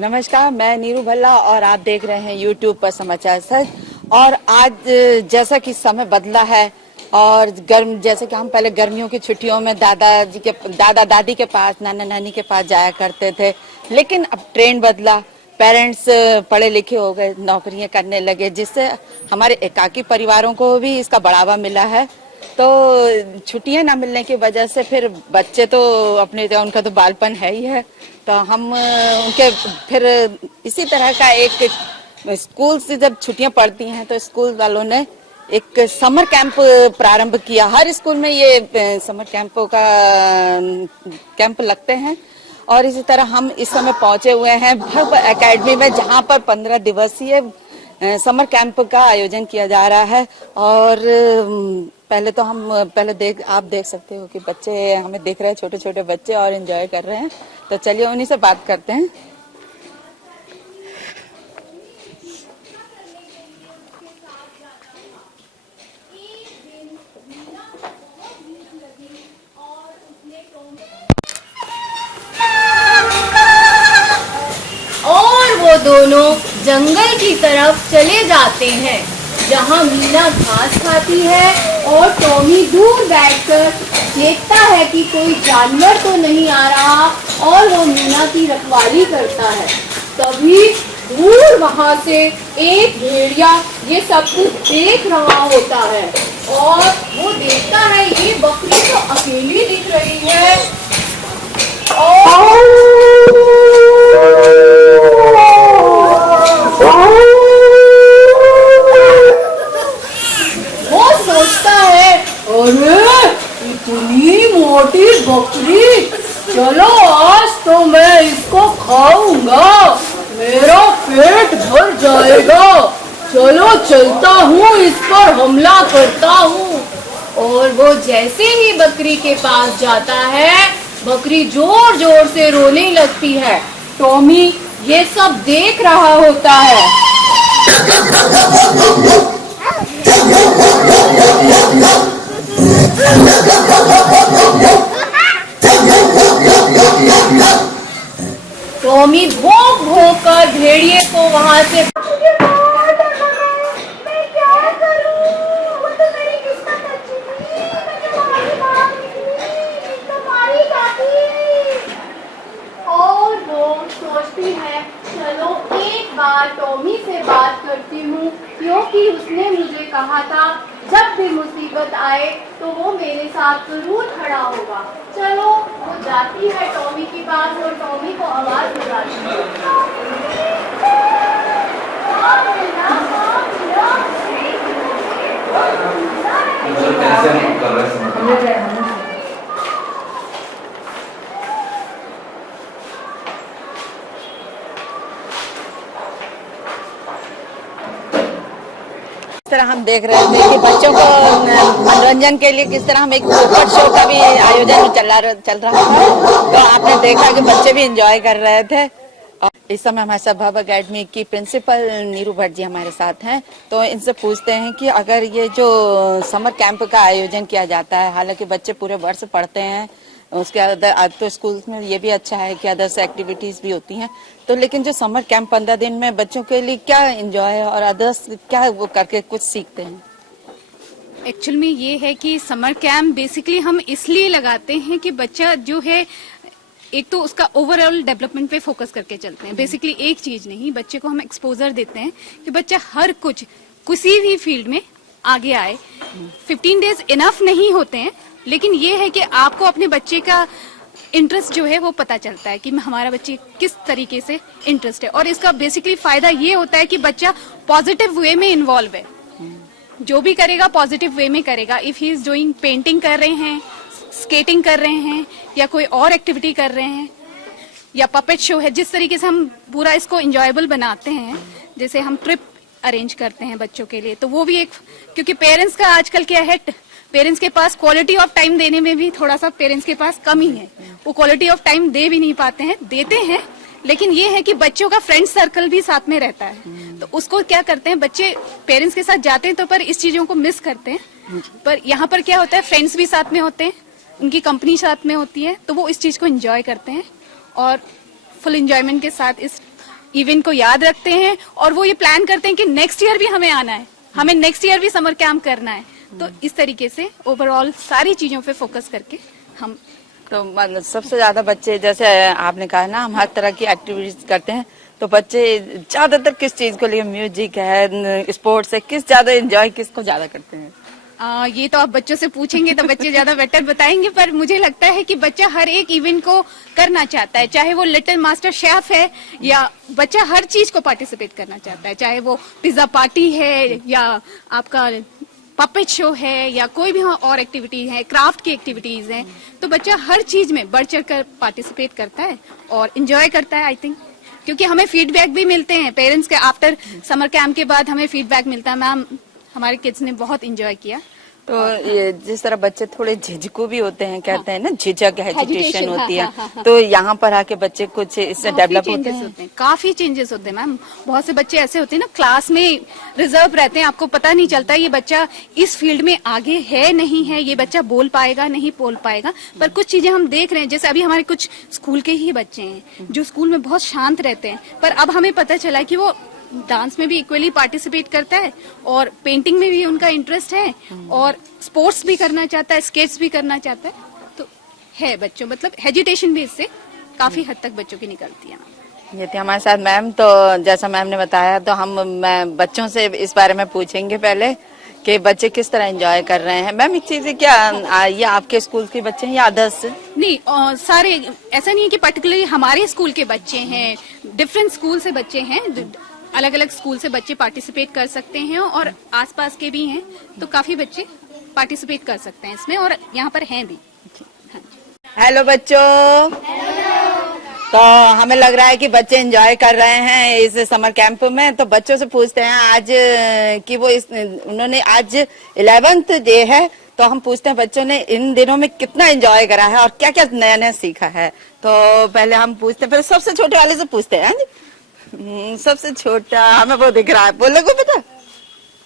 नमस्कार, मैं नीरू भल्ला और आप देख रहे हैं YouTube पर समाचार सच। और आज जैसा कि समय बदला है और जैसे कि हम पहले गर्मियों की छुट्टियों में दादा दादी के पास, नाना नानी के पास जाया करते थे, लेकिन अब ट्रेंड बदला, पेरेंट्स पढ़े लिखे हो गए, नौकरियां करने लगे, जिससे हमारे एकाकी परिवारों को भी इसका बढ़ावा मिला है। तो छुट्टियां ना मिलने की वजह से फिर बच्चे तो उनका तो बालपन है ही है, तो हम उनके फिर इसी तरह का एक स्कूल से जब छुट्टियां पड़ती हैं तो स्कूल वालों ने एक समर कैंप प्रारंभ किया। हर स्कूल में ये समर कैंप लगते हैं और इसी तरह हम इस समय पहुंचे हुए हैं भव्य एकेडमी में, जहां पर 15 दिवसीय समर कैंप का आयोजन किया जा रहा है। और पहले तो आप देख सकते हो कि बच्चे हमें देख रहे हैं, छोटे छोटे बच्चे, और एंजॉय कर रहे हैं। तो चलिए उन्हीं से बात करते हैं। और वो दोनों जंगल की तरफ चले जाते हैं, जहाँ मीना घास खाती है और टॉमी दूर बैठकर देखता है कि कोई जानवर तो नहीं आ रहा, और वो मीना की रखवाली करता है। तभी दूर वहाँ से एक भेड़िया ये सब कुछ देख रहा होता है और वो देखता है ये बकरी तो अकेली दिख रही है और वो सोचता है, अरे इतनी मोटी बकरी, चलो आज तो मैं इसको खाऊंगा, मेरा पेट भर जाएगा, चलो चलता हूँ, इस पर हमला करता हूँ। और वो जैसे ही बकरी के पास जाता है, बकरी जोर जोर से रोने लगती है। टॉमी ये सब देख रहा होता है। टॉमी भौंक भौंक कर भेड़िए को वहां से और वो सोचती है, चलो एक बार टॉमी से बात करती हूँ, क्योंकि उसने मुझे कहा था जब भी मुसीबत आए तो वो मेरे साथ जरूर खड़ा होगा। चलो वो जाती है टॉमी के पास और टॉमी को आवाज लगाती है। इस तरह हम देख रहे थे कि बच्चों को मनोरंजन के लिए किस तरह हम एक पोपट शो का भी आयोजन चल रहा था, तो आपने देखा कि बच्चे भी एंजॉय कर रहे थे। और इस समय हमारे साथ भव्य एकेडमी की प्रिंसिपल नीरू भट्ट जी हमारे साथ हैं, तो इनसे पूछते हैं कि अगर ये जो समर कैंप का आयोजन किया जाता है, हालांकि बच्चे पूरे वर्ष पढ़ते हैं, उसके अब तो स्कूल में ये भी अच्छा है कि अदर्स एक्टिविटीज भी होती हैं, तो लेकिन जो समर कैंप 15 दिन में बच्चों के लिए क्या एंजॉय है और अदर्स क्या वो करके कुछ सीखते हैं? एक्चुअल में ये है कि समर कैंप बेसिकली हम इसलिए लगाते हैं कि बच्चा जो है, एक तो उसका ओवरऑल डेवलपमेंट पे फोकस करके चलते हैं। बेसिकली एक चीज नहीं, बच्चे को हम एक्सपोजर देते हैं कि बच्चा हर कुछ किसी भी फील्ड में आगे आए। 15 डेज इनफ नहीं होते हैं, लेकिन ये है कि आपको अपने बच्चे का इंटरेस्ट जो है वो पता चलता है कि हमारा बच्चे किस तरीके से इंटरेस्ट है, और इसका बेसिकली फायदा ये होता है कि बच्चा पॉजिटिव वे में इन्वॉल्व है, जो भी करेगा पॉजिटिव वे में करेगा। If he is doing, painting कर रहे हैं, स्केटिंग कर रहे हैं, या कोई और एक्टिविटी कर रहे हैं, या पपेट शो है, जिस तरीके से हम पूरा इसको इंजॉयबल बनाते हैं, जैसे हम ट्रिप अरेंज करते हैं बच्चों के लिए, तो वो भी एक, क्योंकि पेरेंट्स का आजकल क्या है, पेरेंट्स के पास क्वालिटी ऑफ टाइम देने में भी थोड़ा सा पेरेंट्स के पास कमी है, वो क्वालिटी ऑफ टाइम दे भी नहीं पाते हैं, देते हैं, लेकिन ये है कि बच्चों का फ्रेंड सर्कल भी साथ में रहता है, तो उसको क्या करते हैं बच्चे, पेरेंट्स के साथ जाते हैं तो पर इस चीजों को मिस करते हैं। पर यहाँ पर क्या होता है, फ्रेंड्स भी साथ में होते हैं, उनकी कंपनी साथ में होती है, तो वो इस चीज को एंजॉय करते हैं। और फुल एंजॉयमेंट के साथ इस इवेंट को याद रखते हैं और वो ये प्लान करते हैं कि नेक्स्ट ईयर भी हमें आना है, हमें नेक्स्ट ईयर भी समर कैंप करना है। तो इस तरीके से ओवरऑल सारी चीजों पे फोकस करके हम तो मतलब सबसे ज्यादा बच्चे, जैसे आपने कहा ना, हम हर तरह की एक्टिविटीज करते हैं, तो बच्चे ज्यादातर किस चीज को लिए, म्यूजिक है, स्पोर्ट्स है, किस ज्यादा एंजॉय किसको ज्यादा करते हैं? ये तो आप बच्चों से पूछेंगे तो बच्चे ज्यादा बेटर बताएंगे, पर मुझे लगता है कि बच्चा हर एक इवेंट को करना चाहता है, चाहे वो लिटिल मास्टर शेफ है या बच्चा हर चीज को पार्टिसिपेट करना चाहता है, चाहे वो पिज्जा पार्टी है या आपका पपेट शो है या कोई भी और एक्टिविटी है, क्राफ्ट की एक्टिविटीज हैं, तो बच्चा हर चीज में बढ़ चढ़ कर पार्टिसिपेट करता है और इंजॉय करता है। आई थिंक क्योंकि हमें फीडबैक भी मिलते हैं पेरेंट्स के, आफ्टर समर कैंप के बाद हमें फीडबैक मिलता है, मैम हमारे किड्स ने बहुत इंजॉय किया। तो ये जिस तरह बच्चे थोड़े झिझकू भी होते हैं, कहते हैं ना, झिझक हेजिटेशन होती है, तो यहाँ पर आके बच्चे कुछ इससे डेवलप होते हैं। काफी चेंजेस होते हैं मैम। बहुत से बच्चे ऐसे होते हैं ना, क्लास में रिजर्व रहते हैं, आपको पता नहीं चलता ये बच्चा इस फील्ड में आगे है नहीं है, ये बच्चा बोल पाएगा नहीं बोल पाएगा, पर कुछ चीजें हम देख रहे हैं। जैसे अभी हमारे कुछ स्कूल के ही बच्चे हैं जो स्कूल में बहुत शांत रहते हैं, पर अब हमें पता चला कि वो डांस में भी इक्वली पार्टिसिपेट करता है और पेंटिंग में भी उनका इंटरेस्ट है और स्पोर्ट्स भी करना चाहता है, स्केट्स भी करना चाहता है। तो है बच्चों, मतलब हेजिटेशन भी इससे काफी हद तक बच्चों की निकलती है। ये थी हमारे साथ मैम। तो जैसा मैम ने बताया, तो मैं बच्चों से इस बारे में पूछेंगे पहले कि बच्चे किस तरह एंजॉय कर रहे हैं। मैम एक चीज है, क्या ये आपके स्कूल के बच्चे हैं या अदर्स? नहीं, सारे, ऐसा नहीं है कि पर्टिकुलरली हमारे स्कूल के बच्चे हैं, डिफरेंट स्कूल से बच्चे हैं, अलग अलग स्कूल से बच्चे पार्टिसिपेट कर सकते हैं और आसपास के भी हैं, तो काफी बच्चे पार्टिसिपेट कर सकते हैं इसमें और यहाँ पर हैं भी। हेलो बच्चों। तो हमें लग रहा है कि बच्चे एंजॉय कर रहे हैं इस समर कैंप में। तो बच्चों से पूछते हैं आज कि वो उन्होंने आज 11th डे है, तो हम पूछते हैं बच्चों ने इन दिनों में कितना एंजॉय करा है और क्या क्या नया नया सीखा है। तो पहले हम पूछते हैं, पहले सबसे छोटे वाले से पूछते हैं। सबसे छोटा हमें वो दिख रहा है, बोलोगे बेटा?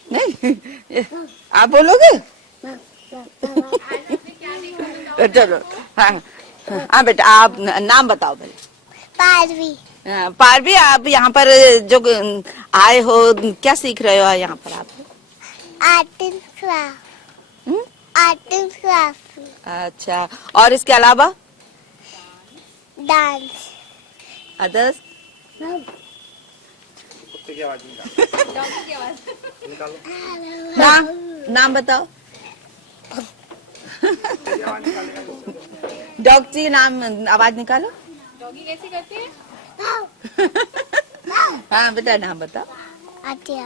नहीं आप बोलोगे? चलो हाँ बेटा, आप नाम बताओ पहले। पारवी। पारवी, आप यहाँ पर जो आए हो, क्या सीख रहे हो यहाँ पर आप? Art and craft. Art and craft. अच्छा, और इसके अलावा डांस। अदर्स? नाम बताओ। डॉग जी, नाम आवाज निकालो। डॉगी कैसे करते हैं? हाँ बेटा, नाम बताओ। आत्या।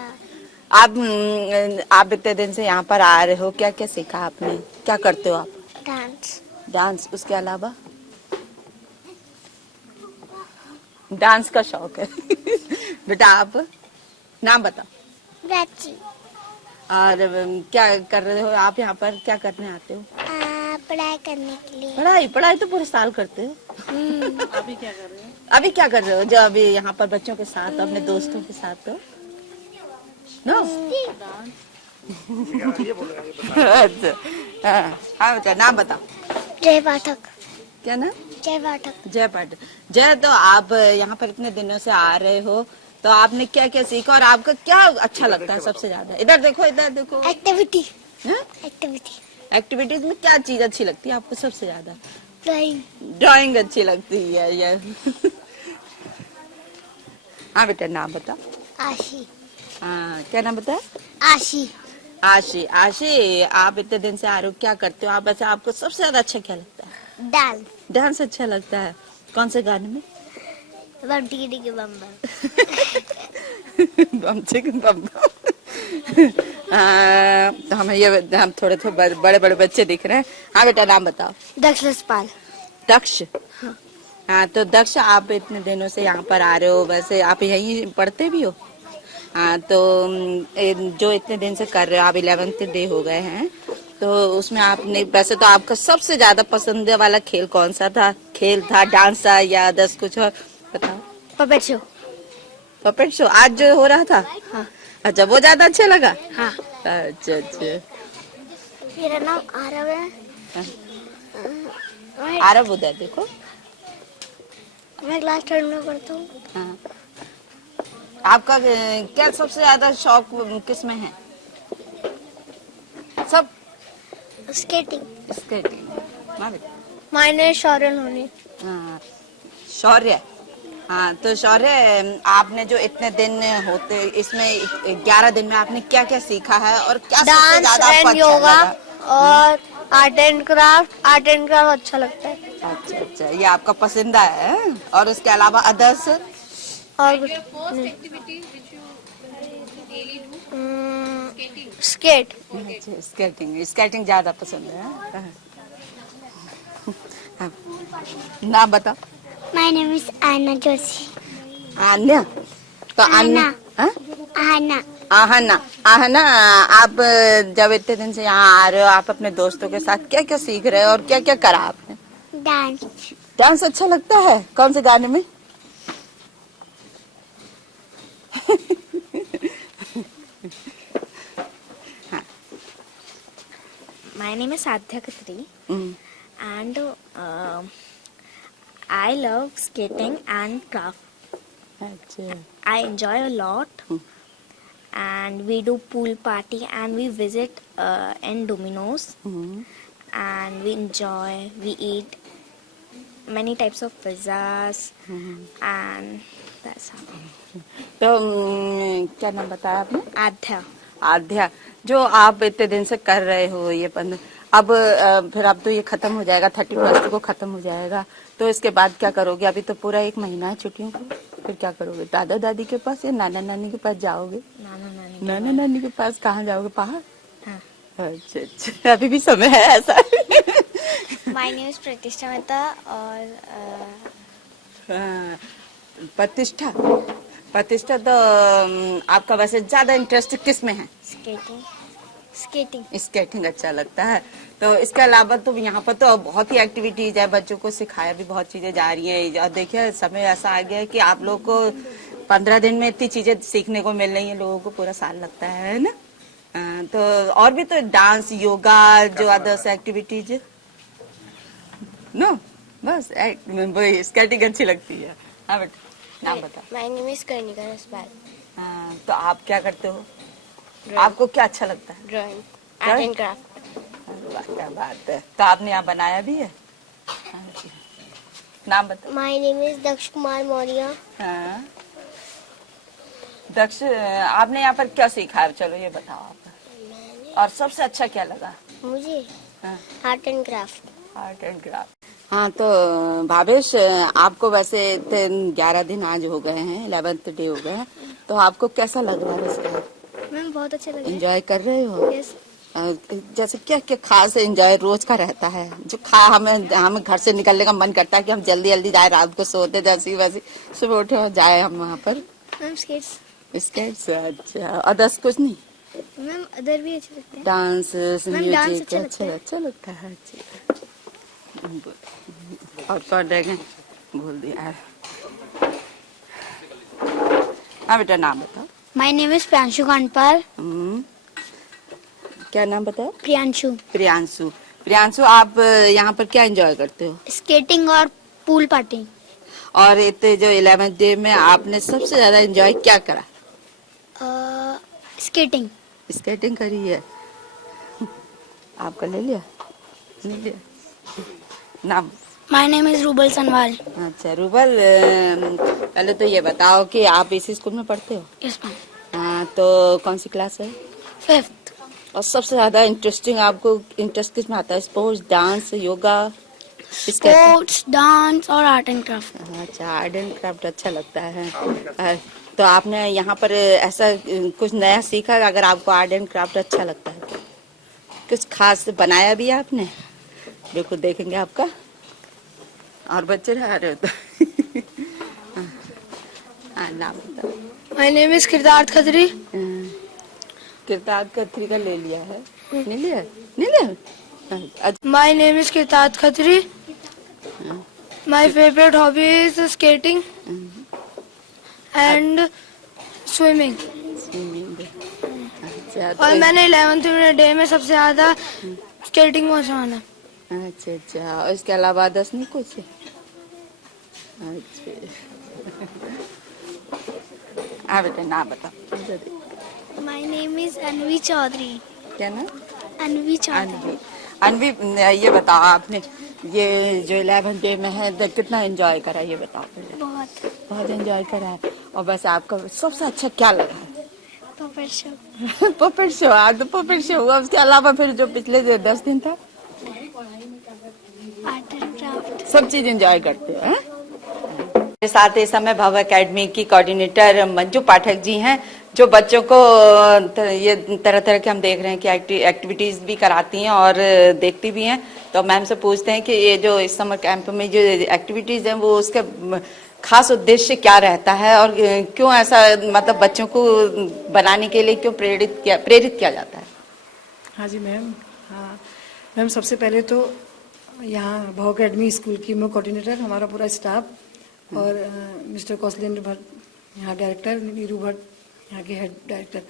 आप इतने दिन से यहाँ पर आ रहे हो, क्या क्या सीखा आपने? क्या करते हो आप? डांस। डांस, उसके अलावा? डांस का शौक है। बेटा आप नाम बताओ। राची। और क्या कर रहे हो आप यहाँ पर, क्या करने आते हो? पढ़ाई करने के लिए। पढ़ाई तो पूरे साल करते हो। अभी क्या कर रहे हो? अभी क्या कर रहे हो जो अभी यहाँ पर बच्चों के साथ, अपने दोस्तों के साथ हो? नो? अच्छा, हाँ बेटा नाम बताओ। जय पाठक। क्या नाम? जय पाठक। जय पाठक। जय, तो आप यहाँ पर इतने दिनों से आ रहे हो, तो आपने क्या क्या सीखा और आपका क्या अच्छा लगता है सबसे ज्यादा? इधर देखो, इधर देखो। एक्टिविटी। एक्टिविटी। एक्टिविटीज में क्या चीज अच्छी लगती है आपको सबसे ज्यादा? ड्राइंग। ड्राइंग अच्छी लगती है ये। हाँ बेटा नाम बताओ। आशी। हाँ, क्या नाम बताया? आशी। आशी। आशी, आप इतने दिन से आ रहे हो, क्या करते हो आप? वैसे आपको सबसे ज्यादा अच्छा क्या लगता है? डांस। डांस अच्छा लगता है। कौन से गाने में? बम टिकटी के बम बम। बम चिकन बम बम। तो हम थोड़े बड़े बड़े बच्चे दिख रहे हैं। हाँ बेटा नाम बताओ। दक्ष रसपाल। दक्ष। हाँ, तो दक्ष, आप इतने दिनों से यहाँ पर आ रहे हो, वैसे आप यहीं पढ़ते भी हो? हाँ, तो जो इतने दिन से कर रहे हो आप, 11th डे हो गए हैं, तो उसमें आपने, वैसे तो आपका सबसे ज्यादा पसंदीदा वाला खेल कौन सा था? खेल था, डांस था या 10 कुछ और बताओ। Puppet show. पपेट शो आज जो हो रहा था? हाँ। अच्छा, वो ज्यादा अच्छा लगा? हाँ। अच्छा अच्छा। मेरा नाम आरव है। आरव, उधर देखो। मैं क्लास 10 में पढ़ता हूँ। हाँ। आपका क्या सबसे ज्यादा शौक किस में है? सब स्केटिंग। स्केटिंग। हाँ बेटा। माय नेम शौर्य लोनी। हाँ, शौर्य। हाँ तो शौर्य, आपने जो इतने दिन होते इसमें 11 दिन में आपने क्या क्या सीखा है और क्या सबसे डांस ज्यादा आपको एंड अच्छा योगा लगा? और art and craft. Art and craft अच्छा लगता है। अच्छा अच्छा, ये आपका पसंदीदा है। और उसके अलावा अदर्स? और कुछ स्केट। अच्छा, स्केटिंग। स्केटिंग ज्यादा पसंद है। हाँ। नाम बताओ। माय नेम इज आना जोशी। आन्या। तो आन्या। आना। हाँ? आना। आहना। आहना, आप जब इतने दिन से यहाँ आ रहे हो, आप अपने दोस्तों के साथ क्या क्या सीख रहे हो और क्या क्या करा आपने? डांस। डांस अच्छा लगता है? कौन से गाने में? My name is Sadhya Khatri hmm, and I love skating and craft. अच्छा। I enjoy a lot and we do pool party and we visit in Domino's hmm, and we enjoy, we eat many types of pizzas and that's how. तो क्या नाम बताया आपने? Adhya. आध्या। जो आप इतने दिन से कर रहे हो ये बंद, अब फिर अब तो ये खत्म हो जाएगा, 31 को खत्म हो जाएगा। तो इसके बाद क्या करोगे? अभी तो पूरा एक महीना है छुट्टियों का, फिर क्या करोगे? दादा दादी के पास या नाना नानी के पास जाओगे? Nana Nani. नाना नानी के पास कहाँ जाओगे? पहाड़? हाँ. अच्छा अच्छा, अभी भी समय है ऐसा। My name is Pratishtha Mehta और हाँ, प्रतिष्ठा। प्रतिष्ठा तो आपका वैसे ज्यादा इंटरेस्ट किस में है? skating. Skating. स्केटिंग अच्छा लगता है। तो इसके अलावा तो यहाँ पर तो बहुत ही एक्टिविटीज है, बच्चों को सिखाया भी बहुत चीजें जा रही है। और देखिए समय ऐसा आ गया है कि आप लोग को 15 दिन में इतनी चीजें सीखने को मिल रही है, लोगों को पूरा साल लगता है ना। तो और भी तो डांस, योगा, जो अदर्स एक्टिविटीज नो, बस वही स्केटिंग अच्छी लगती है। हाँ बेटा, नाम बता। My name is कर्णिका रसपाल। हाँ, तो आप क्या करते हो? आपको क्या अच्छा लगता है? Drawing. Art art and and craft. वाह, क्या बात है। तो आपने यहाँ बनाया भी है? हाँ जी। नाम बता। माय नेम इज दक्ष कुमार मौर्य। हाँ। दक्ष, आपने यहाँ पर क्या सीखा है? चलो ये बताओ आप। और सबसे अच्छा क्या लगा? मुझे हाँ, art and craft. Art and craft. हाँ तो भावेश, आपको वैसे 11 दिन आज हो गए हैं, 11th डे हो गए हैं, तो आपको कैसा लग रहा है इसका? मैम बहुत अच्छा लगा। एंजॉय कर रहे हो? यस। जैसे क्या क्या खास एंजॉय रोज का रहता है जो हमें घर से निकलने का मन करता है कि हम जल्दी जल्दी जाए, रात को सोते जैसी वैसी सुबह उठे और जाए हम वहाँ पर? Ma'am skates. स्केट्स। अच्छा, अदर्स कुछ नहीं? मैम अदर भी अच्छे लगते हैं। डांस, मैम, डांस म्यूजिक अच्छा लगता है। अच्छा लगता है। अच्छा, और कौन रह गए? भूल दिया है। हाँ बेटा, नाम बताओ। My name is Priyanshu Kandpal. क्या नाम बताओ? प्रियांशु। प्रियांशु। प्रियांशु, आप यहाँ पर क्या एंजॉय करते हो? स्केटिंग और पूल पार्टी। और इतने जो 11th डे में आपने सबसे ज्यादा एंजॉय क्या करा? स्केटिंग। स्केटिंग करी है। आपका ले लिया? ले लिया। नाम? My name is rouble Sanwal. अच्छा रूबल, पहले तो ये बताओ कि आप इसी स्कूल में पढ़ते हो? Yes ma'am. हाँ, तो कौन सी क्लास है? 5th। और सबसे ज्यादा इंटरेस्टिंग आपको इंटरेस्ट किस में आता है? Sports, dance, yoga, sports, dance और आर्ट एंड क्राफ्ट। अच्छा, आर्ट एंड क्राफ्ट अच्छा लगता है। तो आपने यहाँ पर ऐसा कुछ नया सीखा? अगर आपको आर्ट एंड क्राफ्ट अच्छा लगता है तो कुछ खास बनाया भी है आपने? बिल्कुल देखेंगे आपका। और बच्चे रह रहे हो तो हाँ, नाम बताओ। माय नेम इज कृतार्थ खत्री। किरदार कथरी का ले लिया है? नहीं लिया? नहीं लिया? अच्छा, माय नेम इज कृतार्थ Khatri. My favourite hobby is skating and swimming. Swimming. अच्छा, और मैंने 11th डे में सबसे ज्यादा स्केटिंग पहुंचा माना। अच्छा अच्छा, और इसके अलावा 10 नहीं कुछ? अच्छा हाँ बेटा ना बताओ। My name is Anvi Chaudhary. क्या ना Anvi Chaudhary. अनवी अनवी ये बताओ आपने ये जो 11th डे में है तो कितना एंजॉय करा ये बताओ पहले। बहुत बहुत एंजॉय करा है। और बस आपका सबसे अच्छा क्या लगा? Puppet show. Puppet show. आज तो पपेट शो हुआ, उसके अलावा फिर जो पिछले जो 10 दिन था आर्ट एंड क्राफ्ट. सब चीज एंजॉय करते हो हैं? मेरे साथ इस समय भव एकेडमी की कोऑर्डिनेटर मंजू पाठक जी हैं, जो बच्चों को ये तरह तरह के हम देख रहे हैं कि एक्टिविटीज भी कराती हैं और देखती भी हैं। तो मैम से पूछते हैं कि ये जो इस समर कैंप में जो एक्टिविटीज हैं वो उसके खास उद्देश्य क्या रहता है और क्यों ऐसा मतलब बच्चों को बनाने के लिए क्यों प्रेरित किया जाता है? हाँ जी मैम. हाँ मैम, सबसे पहले तो यहाँ भव अकेडमी स्कूल की मैं कोऑर्डिनेटर, हमारा पूरा स्टाफ और मिस्टर कौशलेंद्र भट्ट यहाँ डायरेक्टर, नीरू भट्ट यहाँ के हेड डायरेक्टर.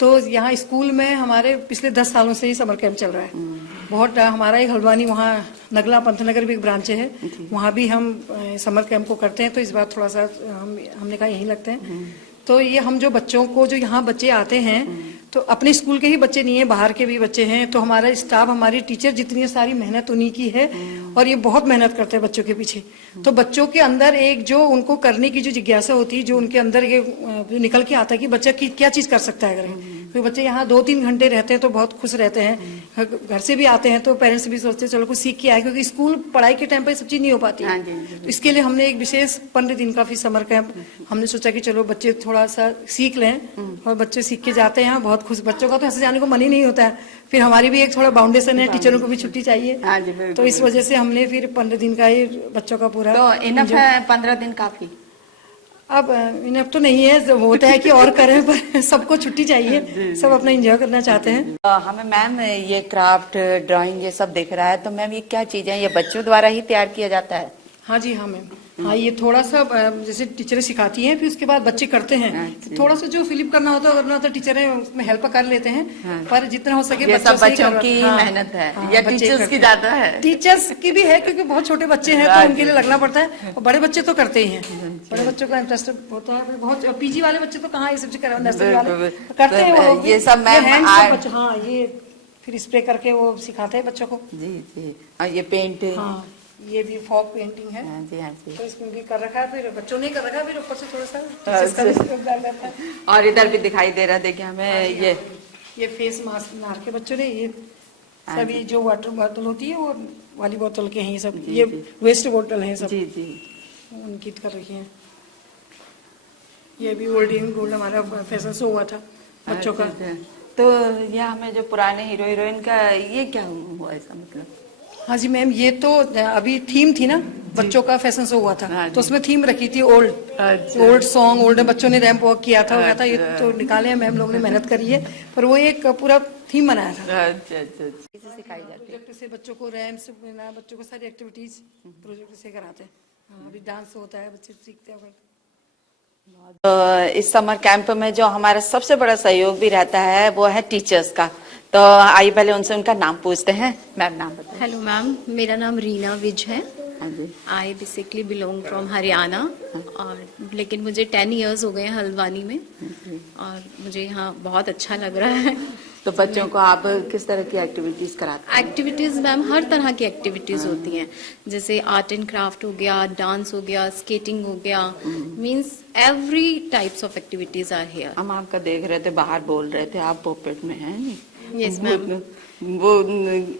तो यहाँ स्कूल में हमारे पिछले 10 सालों से ही समर कैंप चल रहा है. बहुत हमारा एक हल्द्वानी वहाँ नगला पंथनगर भी एक ब्रांच है, वहाँ भी हम समर कैंप को करते हैं. तो इस बार थोड़ा सा हमने कहा यहीं लगते हैं. तो ये हम जो बच्चों को जो यहाँ बच्चे आते हैं तो अपने स्कूल के ही बच्चे नहीं है, बाहर के भी बच्चे हैं. तो हमारा स्टाफ, हमारी टीचर, जितनी सारी मेहनत उन्हीं की है और ये बहुत मेहनत करते हैं बच्चों के पीछे. तो बच्चों के अंदर एक जो उनको करने की जो जिज्ञासा होती है, जो उनके अंदर ये निकल के आता है कि बच्चा की क्या चीज कर सकता है. अगर तो बच्चे यहाँ 2-3 घंटे रहते हैं तो बहुत खुश रहते हैं. घर से भी आते हैं तो पेरेंट्स भी सोचते हैं चलो कुछ सीख के आए, क्योंकि स्कूल पढ़ाई के टाइम पे सब चीज नहीं हो पाती है. तो इसके लिए हमने एक विशेष 15 दिन का फिर समर कैंप हमने सोचा कि चलो बच्चे थोड़ा सा सीख लें. और बच्चे सीख के जाते हैं बहुत खुश. बच्चों का तो ऐसे जाने को मन ही नहीं होता है. फिर हमारी भी एक थोड़ा बाउंडेशन है, टीचरों को भी छुट्टी चाहिए. तो इस वजह से हमने फिर 15 दिन का ही बच्चों का पूरा. तो इनफ है 15 दिन काफी? अब इनफ तो नहीं है, होता है कि और करें, पर सबको छुट्टी चाहिए, सब अपना एंजॉय करना चाहते हैं. हमें मैम ये क्राफ्ट ड्राइंग ये सब दिख रहा है, तो मैम ये क्या चीज है? ये बच्चों द्वारा ही तैयार किया जाता है? हाँ जी, हाँ मैम. हाँ, ये थोड़ा सा जैसे टीचरें सिखाती हैं, फिर उसके बाद बच्चे करते हैं. थोड़ा सा जो फिलिप करना होता है तो टीचरें उसमें हेल्प कर लेते हैं. पर जितना हो सके बच्चों की मेहनत है या टीचर्स की ज्यादा है? टीचर्स की भी है, क्योंकि बहुत छोटे बच्चे हैं तो उनके लिए लगना पड़ता है. और बड़े बच्चे तो करते ही हैं, बड़े बच्चों का इंटरेस्ट होता है. बहुत पीजी वाले बच्चे तो कहाँ ये सब चीज नर्सरी वाले करते हैं. ये सब मैम. हाँ, ये फिर स्प्रे करके वो सिखाते हैं बच्चों को. जी जी. और ये पेंट. हाँ, ये भी फॉग पेंटिंग है. हाँ जी, हाँ जी. तो इसमें भी कर रखा है, फिर बच्चों ने कर रखा है, फिर ऊपर से थोड़ा सा टीचर्स का भी योगदान रहता है. और इधर भी दिखाई दे रहा है, देखिए हमें ये फेस मास्क बना के बच्चों ने, ये सभी जो वाटर बोतल होती है वो वाली बोतल के हैं ये सब. ये वेस्ट बोतल है सब. जी जी. उनकी कर रखी है. ये भी ओल्ड इन गोल्ड हमारा फैशन शो हुआ था बच्चों का. तो ये हमें जो पुराने हीरो हीरोइन का ये क्या हुआ ऐसा मतलब? हाँ जी मैम, ये तो अभी थीम थी ना, बच्चों का फैशन शो हुआ था, तो उसमें थीम रखी थी ओल्ड सॉन्ग. ओल्ड बच्चों ने रैंप वॉक किया था, हुआ था. ये तो निकाले हैं मैम लोगों ने, मेहनत करी है, पर वो एक पूरा थीम बनाया था. अच्छा. सिखाई जाती है प्रोजेक्ट से बच्चों को रैम्स, बच्चों को सारी एक्टिविटीज प्रोजेक्ट से कराते हैं. अभी डांस होता है, बच्चे सीखते हैं. इस समर कैंप में जो हमारा सबसे बड़ा सहयोग भी रहता है वो है टीचर्स का. तो आइए पहले उनसे उनका नाम पूछते हैं. मैम नाम बताइए. हेलो मैम, मेरा नाम रीना विज है. हाँ जी. I basically belong from Haryana. और लेकिन मुझे 10 इयर्स हो गए हैं हल्द्वानी में, और मुझे यहाँ बहुत अच्छा लग रहा है. तो बच्चों को आप किस तरह की एक्टिविटीज कराते हैं? एक्टिविटीज मैम हर तरह की एक्टिविटीज होती हैं, जैसे आर्ट एंड क्राफ्ट हो गया, डांस हो गया, स्केटिंग हो गया, means every types of activities are here. हम आपका देख रहे थे, बाहर बोल रहे थे, आप पोपेट में हैं नहीं? Yes ma'am. वो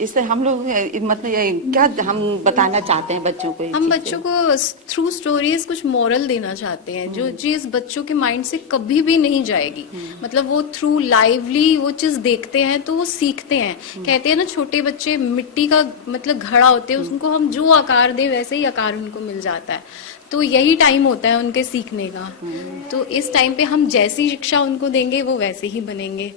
इससे हम लोग मतलब ये क्या हम बताना चाहते हैं बच्चों को? हम बच्चों को थ्रू स्टोरीज कुछ मोरल देना चाहते हैं, जो चीज बच्चों के माइंड से कभी भी नहीं जाएगी. मतलब वो थ्रू लाइवली वो चीज देखते हैं तो वो सीखते हैं. कहते हैं ना, छोटे बच्चे मिट्टी का मतलब घड़ा होते हैं, उनको हम जो आकार दे वैसे ही आकार उनको मिल जाता है. तो यही टाइम होता है उनके सीखने का. तो इस टाइम पे हम जैसी शिक्षा उनको देंगे वो वैसे ही बनेंगे.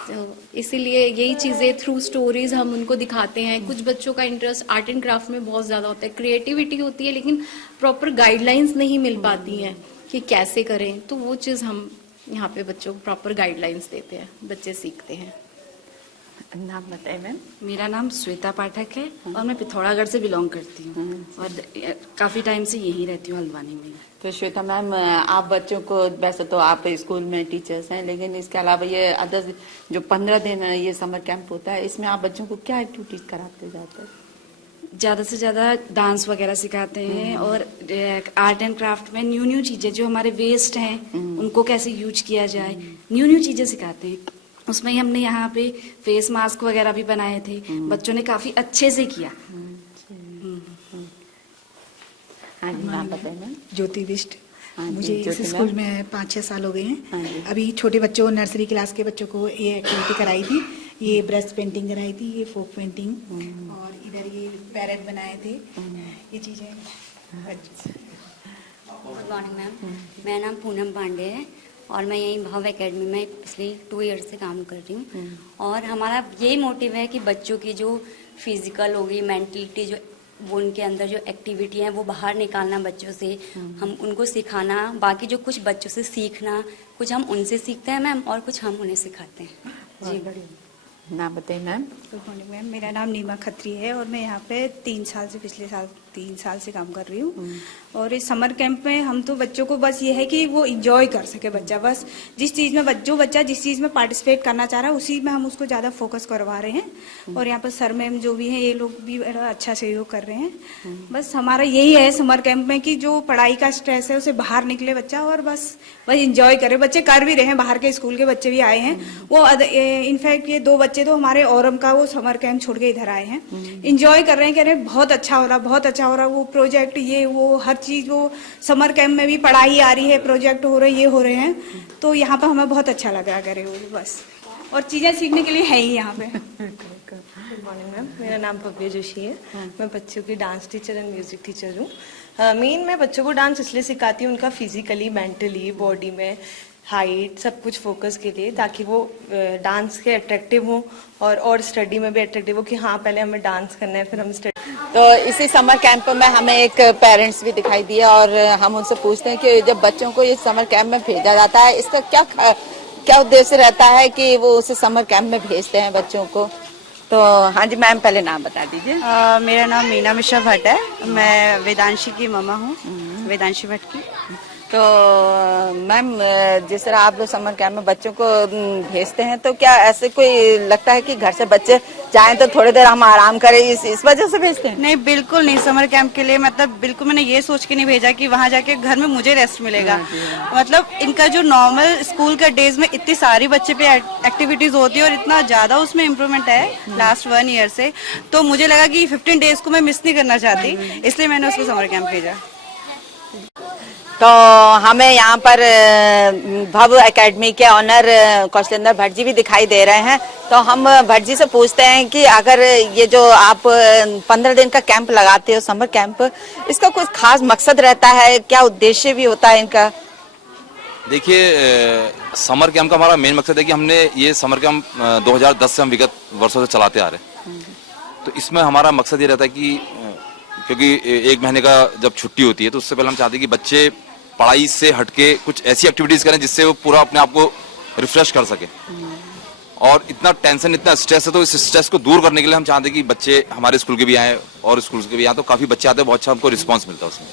तो इसीलिए यही चीजें थ्रू स्टोरीज हम उनको दिखाते हैं. कुछ बच्चों का इंटरेस्ट आर्ट एंड क्राफ्ट में बहुत ज्यादा होता है, क्रिएटिविटी होती है, लेकिन प्रॉपर गाइडलाइंस नहीं मिल पाती हैं कि कैसे करें. तो वो चीज हम यहाँ पे बच्चों को प्रॉपर गाइडलाइंस देते हैं, बच्चे सीखते हैं. नाम बताइए मैम। मेरा नाम श्वेता पाठक है और मैं पिथौरागढ़ से बिलोंग करती हूँ और काफी टाइम से यहीं रहती हूँ हल्द्वानी में। तो श्वेता मैम, आप बच्चों को, वैसे तो आप स्कूल में टीचर्स हैं, लेकिन इसके अलावा ये अदर जो 15 दिन ये समर कैंप होता है, इसमें आप बच्चों को क्या एक्टिविटीज कराते जाते हैं? ज्यादा से ज्यादा डांस वगैरह सिखाते हैं और आर्ट एंड क्राफ्ट में न्यू न्यू चीजें जो हमारे वेस्ट हैं उनको कैसे यूज किया जाए, न्यू न्यू चीजें सिखाते हैं। उसमें ही हमने यहाँ पे फेस मास्क वगैरह भी बनाए थे, बच्चों ने काफी अच्छे से किया। हाँ जी, आप बताइए मैम। ज्योति बिष्ट। हाँ जी, मुझे इस ज्योति स्कूल मैम। में 5-6 साल हो गए हाँ जी। हैं। अभी छोटे बच्चों, नर्सरी क्लास के बच्चों को ये एक्टिविटी कराई थी। ये ब्रश पेंटिंग कराई थी, ये फोक पेंटिंग, और इधर ये पैरेट बनाए थे, ये चीजें। गुड मॉर्निंग मैम, मेरा नाम पूनम पांडे है और मैं यहीं भव एकेडमी में पिछले 2 ईयर से काम कर रही हूँ। और हमारा यही मोटिव है कि बच्चों की जो फिजिकल होगी, मेंटलिटी, जो वो उनके अंदर जो एक्टिविटी है वो बाहर निकालना बच्चों से, हम उनको सिखाना, बाकी जो कुछ बच्चों से सीखना, कुछ हम उनसे सीखते हैं मैम और कुछ हम उन्हें सिखाते हैं। जी बढ़िया। नाम बताइए मैम। गुड मॉर्निंग मैम, मेरा नाम नीमा खत्री है और मैं यहाँ पे 3 साल से, पिछले साल 3 साल से काम कर रही हूँ। और इस समर कैंप में हम तो बच्चों को बस ये है कि वो इंजॉय कर सके बच्चा, बस जिस चीज़ में जो बच्चा जिस चीज़ में पार्टिसिपेट करना चाह रहा है उसी में हम उसको ज़्यादा फोकस करवा रहे हैं। और यहाँ पर सर मैम जो भी हैं ये लोग भी बड़ा अच्छा सहयोग कर रहे हैं। बस हमारा यही है समर कैंप में कि जो पढ़ाई का स्ट्रेस है उसे बाहर निकले बच्चा और बस इंजॉय करे। बच्चे कर भी रहे हैं, बाहर के स्कूल के बच्चे भी आए हैं। वो इनफैक्ट ये 2 बच्चे तो हमारे औरम का वो समर कैंप छोड़ के इधर आए हैं, इंजॉय कर रहे हैं, कह रहे हैं बहुत अच्छा हो रहा, बहुत अच्छा हो रहा। वो प्रोजेक्ट ये वो हर चीज, वो समर कैंप में भी पढ़ाई आ रही है, प्रोजेक्ट हो रहे, ये हो रहे हैं, तो यहाँ पर हमें बहुत अच्छा लग रहा करे वो बस, और चीजें सीखने के लिए है ही यहाँ पे। गुड मॉर्निंग मैम, मेरा नाम भव्य जोशी है। मैं बच्चों की dance teacher and music teacher हूँ। मेन मैं बच्चों को डांस इसलिए सिखाती हूँ, उनका फिजिकली, मेंटली, बॉडी में हाइट सब कुछ फोकस के लिए, ताकि वो डांस के अट्रैक्टिव हो और स्टडी में भी अट्रैक्टिव हो कि हाँ पहले हमें डांस करना है फिर हम स्टडी। तो इसी समर कैंप में हमें एक पेरेंट्स भी दिखाई दिए और हम उनसे पूछते हैं कि जब बच्चों को ये समर कैंप में भेजा जाता है, इसका क्या उद्देश्य रहता है कि वो उसे समर कैंप में भेजते हैं बच्चों को? तो हाँ जी मैम, पहले नाम बता दीजिए। मेरा नाम मीना मिश्रा भट्ट है, मैं वेदांशी की मम्मा हूँ, वेदांशी भट्ट की। तो मैम, जिस तरह आप लोग समर कैंप में बच्चों को भेजते हैं, तो क्या ऐसे कोई लगता है कि घर से बच्चे जाएं तो थोड़ी देर हम आराम करें, इस वजह से भेजते हैं? नहीं, बिल्कुल नहीं। समर कैंप के लिए मतलब बिल्कुल मैंने ये सोच के नहीं भेजा कि वहाँ जाके घर में मुझे रेस्ट मिलेगा। मतलब इनका जो नॉर्मल स्कूल का डेज में इतनी सारी बच्चे पे एक्टिविटीज होती है और इतना ज्यादा उसमें इम्प्रूवमेंट है लास्ट 1 ईयर से, तो मुझे लगा कि 15 डेज को मैं मिस नहीं करना चाहती, इसलिए मैंने उसको समर कैंप भेजा। तो हमें यहाँ पर भव एकेडमी के ऑनर कौशलेंद्र भट्ट जी भी दिखाई दे रहे हैं। तो हम भट्ट जी से पूछते हैं कि अगर ये जो आप 15 दिन का कैंप लगाते हो, समर कैंप, इसका कुछ खास मकसद रहता है, क्या उद्देश्य भी होता है इनका? देखिए, समर कैंप का हमारा मेन मकसद है कि हमने ये समर कैंप 2010 से हम विगत वर्षों से चलाते आ रहे हैं। तो इसमें हमारा मकसद ये रहता है कि क्योंकि 1 महीने का जब छुट्टी होती है तो उससे पहले हम चाहते हैं कि बच्चे पढ़ाई से हटके कुछ ऐसी एक्टिविटीज करें जिससे वो पूरा अपने आप को रिफ्रेश कर सके। और इतना टेंशन, इतना स्ट्रेस है, तो इस स्ट्रेस को दूर करने के लिए हम चाहते हैं कि बच्चे हमारे स्कूल के भी आए और स्कूल के भी आए, तो काफी बच्चे आते हैं, बहुत अच्छा हमको रिस्पांस मिलता है उसमें।